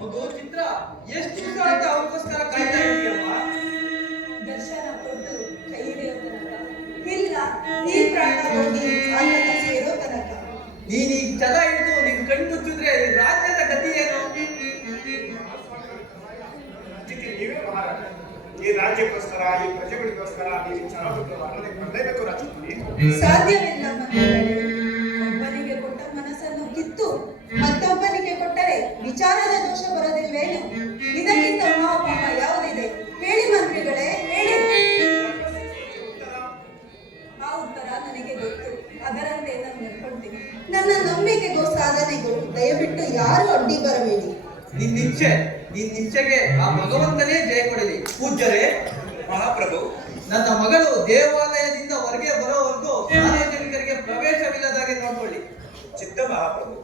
ಮಗು ಚಿತ್ರ ಎಷ್ಟು ದಿವಸ ಅಂತ ಅವರಿಗೋಸ್ಕರ ಕಾಯ್ತಾ ಇದೀಯಮ್ಮ? ದರ್ಶನ ಕೊಟ್ಟು ಕೈ ಹಿಡಿಯೋ ತನಕ, ಇಲ್ಲ ಈ ಪ್ರಾಣ ಹೋಗಿ ಆತನ ಸೇರೋ ತನಕ. ನೀನ್ ಈಗ ಛಲ ಹಿಡಿದು ನೀನ್ ಕಣ್ ಮುಚ್ಚಿದ್ರೆ ಈ ರಾಜ್ಯದ ಗತಿ ಏನು? ನೀವೇ ಮಹಾರಾಜ. ಈ ರಾಜ್ಯಕ್ಕೋಸ್ಕರ, ಈ ಪ್ರಜೆಗಳಿಗೋಸ್ಕರ ನೀವು ಛಲ ಬಿಟ್ಟು ವರ್ಣನೆ ಕೊಂಡೇಬೇಕು ರಾಜಕುಮಾರಿ. ಸಾಧ್ಯವಿಲ್ಲ ಮಕ್ಕಳೇ. ಒಬ್ಬನಿಗೆ ಕೊಟ್ಟ ಮನಸ್ಸನ್ನು ಕಿತ್ತು ಮತ್ತೊಬ್ಬನಿಗೆ ಕೊಟ್ಟರೆ ವಿಚಾರದ ದೋಷ ಬರೋದಿಲ್ವೇನು? ಇದಕ್ಕಿಂತ ಮಹಾಪಾಪ ಯಾವುದಿದೆ ಹೇಳಿ ಮಂತ್ರಿಗಳೇ, ಹೇಳಿ. ಆ ಉತ್ತರ ನನಗೆ ಗೊತ್ತು, ಅದರಂತೆ ನಾನು ನಡ್ಕೊಳ್ತೀನಿ. ನನ್ನ ನಂಬಿಕೆಗೂ ಸಾಧನೆಗೂ ದಯವಿಟ್ಟು ಯಾರು ಅಡ್ಡಿ ಬರಬೇಡಿ. ನಿನ್ನಿಚ್ಛೆಗೆ ಆ ಭಗವಂತನೇ ಜಯ ಕೊಡಲಿ. ಪೂಜ್ಯರೇ, ಮಹಾಪ್ರಭು, ನನ್ನ ಮಗಳು ದೇವಾಲಯದಿಂದ ಹೊರಗೆ ಬರೋವರೆಗೂ ಸಾರ್ವಜನಿಕರಿಗೆ ಪ್ರವೇಶವಿಲ್ಲದಾಗೆ ನೋಡ್ಕೊಳ್ಳಿ. ಚಿತ್ತ ಮಹಾಪ್ರಭು.